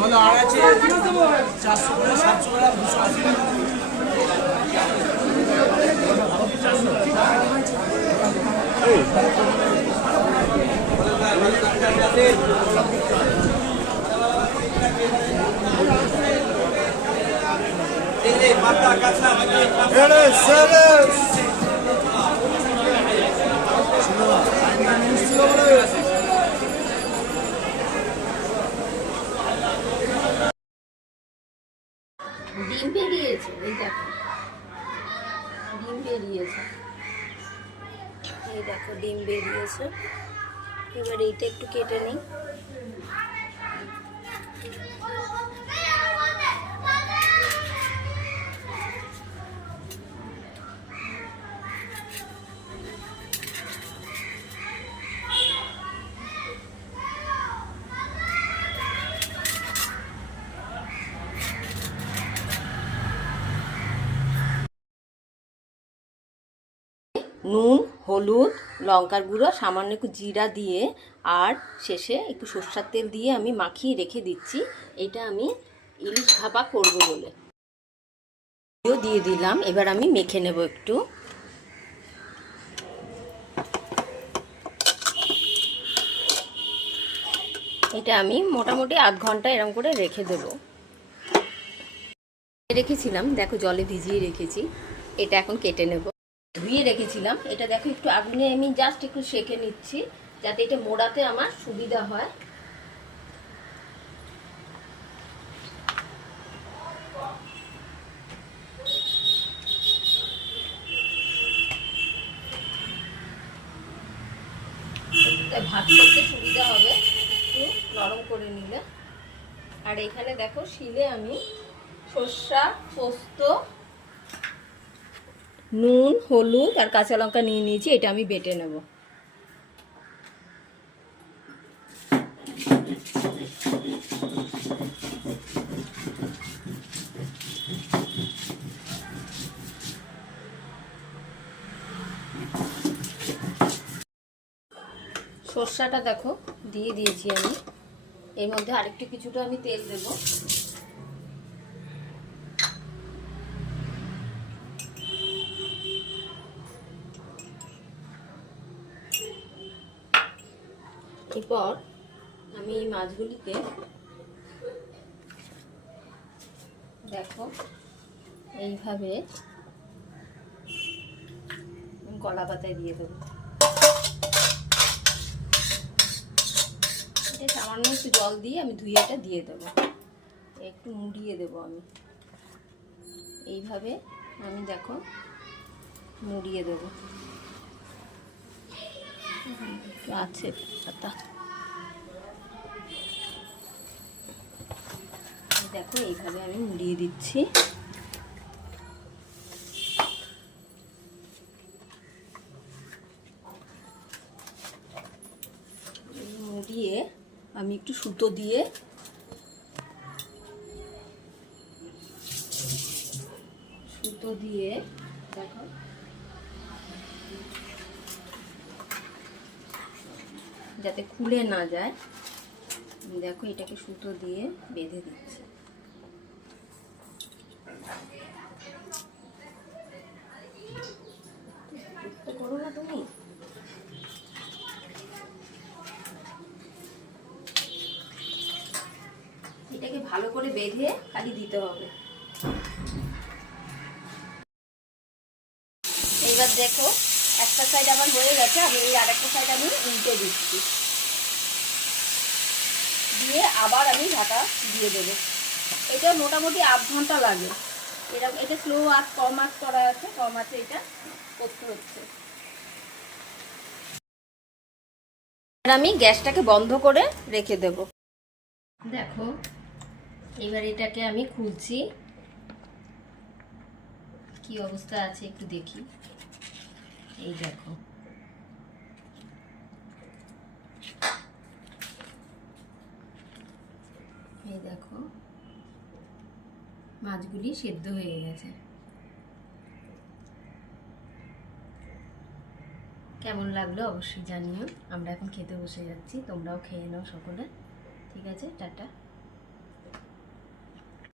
ভালো আর আছে 400 করে 700 করে 280 ডিম বেরিয়েছে, এই দেখো ডিম বেরিয়েছে, এই দেখো ডিম বেরিয়েছে। এবার এইটা একটু কেটে নিই। নুন, হলুদ, লঙ্কার গুঁড়ো, সামান্য একটু জিরা দিয়ে আর শেষে একটু সরষের তেল দিয়ে আমি মাখিয়ে রেখে দিচ্ছি। এটা আমি ইলিশ ভাপা করব বলে দিয়ে দিলাম। এবার আমি মেখে নেব একটু। এটা আমি মোটামুটি আধ ঘন্টা এরকম করে রেখে দেব। রেখেছিলাম, দেখো জলে ভিজিয়ে রেখেছি। এটা এখন কেটে নেব। ধুয়ে রেখেছিলাম, এটা দেখো একটু আগুনে আমি জাস্ট একটু সেঁকে নিচ্ছি যাতে এটা মোড়াতে আমার সুবিধা হয়। ভাত করতে সুবিধা হবে একটু নরম করে নিলে। আর এখানে দেখো শিলে আমি সরষা, পোস্ত, নুন, হলুদ আর কাঁচা লঙ্কা নিয়ে নিয়েছি। এটা আমি বেটে নেব। সরষাটা দেখো দিয়ে দিয়েছি আমি। এর মধ্যে আরেকটু কিছুটা আমি তেল দেব। এরপর আমি এই মাছগুলিকে দেখো এইভাবে কলা পাতায় দিয়ে দেবো। এটা সামান্য একটু জল দিয়ে আমি ধুয়ে এটা দিয়ে দেবো। একটু মুড়িয়ে দেবো আমি এইভাবে। আমি দেখো মুড়িয়ে দেবো। আছে পাতা, দেখো এইভাবে আমি মুড়িয়ে দিচ্ছি। মুড়িয়ে আমি একটু সুতো দিয়ে দেখো যাতে খুলে না যায়, দেখো এটাকে সুতো দিয়ে বেঁধে দিচ্ছি। করো না তুমি, এটাকে ভালো করে বেঁধে খালি দিতে হবে। এইবার দেখো একটা সাইড আমার হয়ে গেছে, আমি এই আরেকটা সাইড আমি উল্টে দিচ্ছি, দিয়ে আবার আমি ঢাকা দিয়ে দেবো। এটা মোটামুটি আধ ঘন্টা লাগে। এরকম এটা স্লো আঁচ, কম আঁচ করা আছে, কম আঁচে এটা করতে হচ্ছে। আমি গ্যাসটাকে বন্ধ করে রেখে দেব। দেখো এবার এটাকে আমি খুলছি, কি অবস্থা আছে একটু দেখি। এই দেখো এই দেখো মাছগুলি সেদ্ধ হয়ে গেছে। কেমন লাগলো অবশ্যই জানিও। আমরা এখন খেতে বসে যাচ্ছি, তোমরাও খেয়ে নাও সকলে। ঠিক আছে, টাটা।